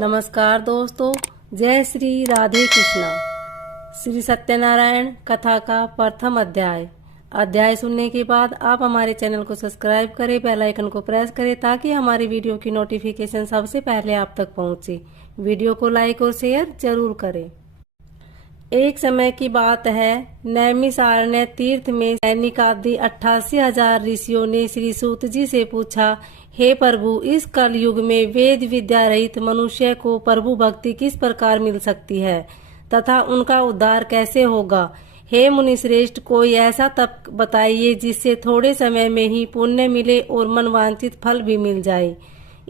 नमस्कार दोस्तों, जय श्री राधे कृष्णा। श्री सत्यनारायण कथा का प्रथम अध्याय सुनने के बाद आप हमारे चैनल को सब्सक्राइब करें, बेल आइकन को प्रेस करें ताकि हमारी वीडियो की नोटिफिकेशन सबसे पहले आप तक पहुंचे। वीडियो को लाइक और शेयर जरूर करें। एक समय की बात है, नैमिषारण्य तीर्थ में सैनिकादि 88,000 ऋषियों ने श्री सूत जी से पूछा, हे प्रभु, इस कलयुग में वेद विद्या रहित मनुष्य को प्रभु भक्ति किस प्रकार मिल सकती है तथा उनका उद्धार कैसे होगा। हे मुनिश्रेष्ठ, कोई ऐसा तप बताइए जिससे थोड़े समय में ही पुण्य मिले और मनवांछित फल भी मिल जाए।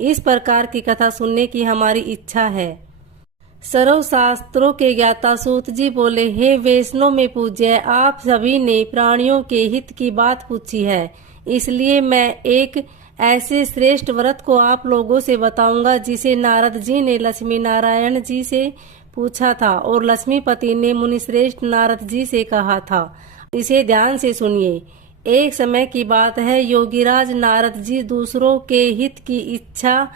इस प्रकार की कथा सुनने की हमारी इच्छा है। सर्व शास्त्रों के ज्ञाता सूत जी बोले, हे वैष्णव में पूज्य, आप सभी ने प्राणियों के हित की बात पूछी है, इसलिए मैं एक ऐसे श्रेष्ठ व्रत को आप लोगों से बताऊंगा जिसे नारद जी ने लक्ष्मी नारायण जी से पूछा था और लक्ष्मीपति ने मुनिश्रेष्ठ नारद जी से कहा था। इसे ध्यान से सुनिए। एक समय की बात है, योगीराज नारद जी दूसरों के हित की इच्छा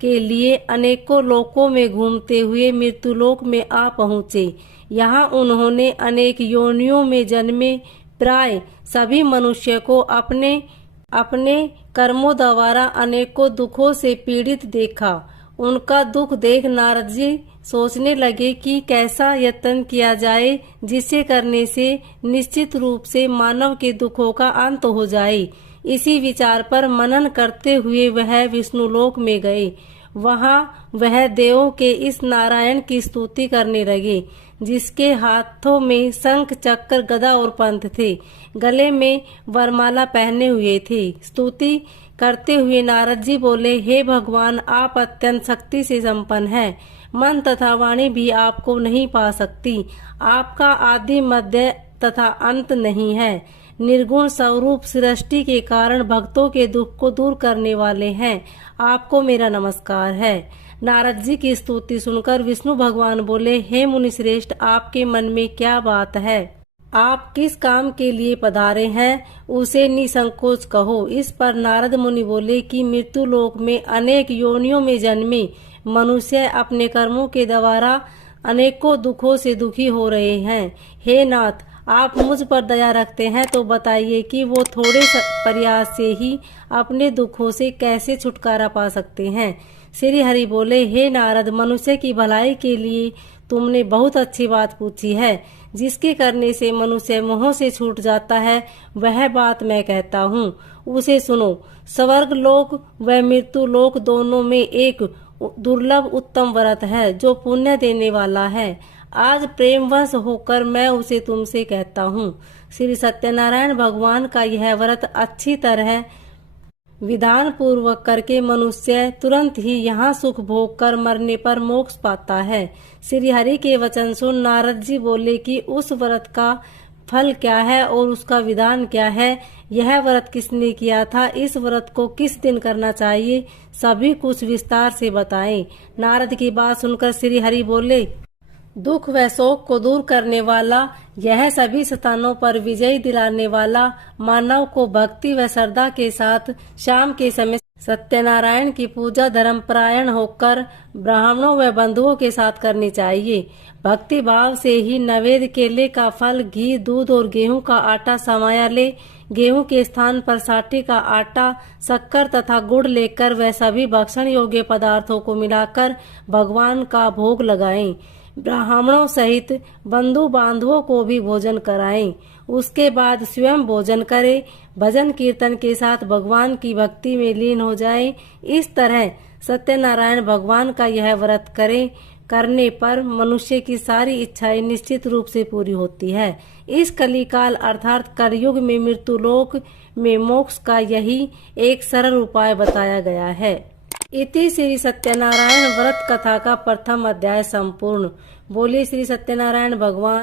के लिए अनेकों लोकों में घूमते हुए मृत्युलोक में आ पहुँचे। यहाँ उन्होंने अनेक योनियों में जन्मे प्राय सभी मनुष्य को अपने कर्मों द्वारा अनेकों दुखों से पीड़ित देखा। उनका दुख देख नारद जी सोचने लगे कि कैसा यत्न किया जाए जिसे करने से निश्चित रूप से मानव के दुखों का अंत हो जाए। इसी विचार पर मनन करते हुए वह विष्णुलोक में गए। वहाँ वह देवों के इस नारायण की स्तुति करने लगे, जिसके हाथों में शंख चक्र गदा और पंथ थे, गले में वरमाला पहने हुए थे। स्तुति करते हुए नारद जी बोले, हे भगवान, आप अत्यंत शक्ति से संपन्न हैं, मन तथा वाणी भी आपको नहीं पा सकती। आपका आदि मध्य तथा अंत नहीं है। निर्गुण स्वरूप सृष्टि के कारण भक्तों के दुख को दूर करने वाले हैं। आपको मेरा नमस्कार है। नारद जी की स्तुति सुनकर विष्णु भगवान बोले, हे मुनिश्रेष्ठ, आपके मन में क्या बात है? आप किस काम के लिए पधारे हैं, उसे निसंकोच कहो। इस पर नारद मुनि बोले कि मृत्यु लोक में अनेक योनियों में जन्मे मनुष्य अपने कर्मों के द्वारा अनेकों दुखों से दुखी हो रहे हैं। हे नाथ, आप मुझ पर दया रखते हैं तो बताइए कि वो थोड़े प्रयास से ही अपने दुखों से कैसे छुटकारा पा सकते हैं। श्री हरि बोले, हे नारद, मनुष्य की भलाई के लिए तुमने बहुत अच्छी बात पूछी है। जिसके करने से मनुष्य मोह से छूट जाता है, वह बात मैं कहता हूँ, उसे सुनो। स्वर्ग लोक व मृत्यु लोक दोनों में एक दुर्लभ उत्तम व्रत है जो पुण्य देने वाला है। आज प्रेमवश होकर मैं उसे तुमसे कहता हूँ। श्री सत्यनारायण भगवान का यह व्रत अच्छी तरह विधान पूर्वक करके मनुष्य तुरंत ही यहाँ सुख भोग कर मरने पर मोक्ष पाता है। श्री हरि के वचन सुन नारद जी बोले कि उस व्रत का फल क्या है और उसका विधान क्या है, यह व्रत किसने किया था, इस व्रत को किस दिन करना चाहिए, सभी कुछ विस्तार से बताएं। नारद की बात सुनकर श्री हरि बोले, दुख व शोक को दूर करने वाला, यह सभी स्थानों पर विजय दिलाने वाला, मानव को भक्ति व श्रद्धा के साथ शाम के समय सत्यनारायण की पूजा धर्मपरायण होकर ब्राह्मणों व बंधुओं के साथ करनी चाहिए। भक्ति भाव से ही नैवेद्य केले का फल, घी, दूध और गेहूं का आटा समाया ले। गेहूं के स्थान पर साठी का आटा, शक्कर तथा गुड़ लेकर वह सभी भक्षण योग्य पदार्थों को मिलाकर भगवान का भोग लगाएं। ब्राह्मणों सहित बंधु बांधवों को भी भोजन कराएं। उसके बाद स्वयं भोजन करें। भजन कीर्तन के साथ भगवान की भक्ति में लीन हो जाएं। इस तरह सत्यनारायण भगवान का यह व्रत करने पर मनुष्य की सारी इच्छाएं निश्चित रूप से पूरी होती है। इस कलिकाल अर्थात कलयुग में मृत्युलोक में मोक्ष का यही एक सरल उपाय बताया गया है। इति श्री सत्यनारायण व्रत कथा का प्रथम अध्याय संपूर्ण। बोले श्री सत्यनारायण भगवान।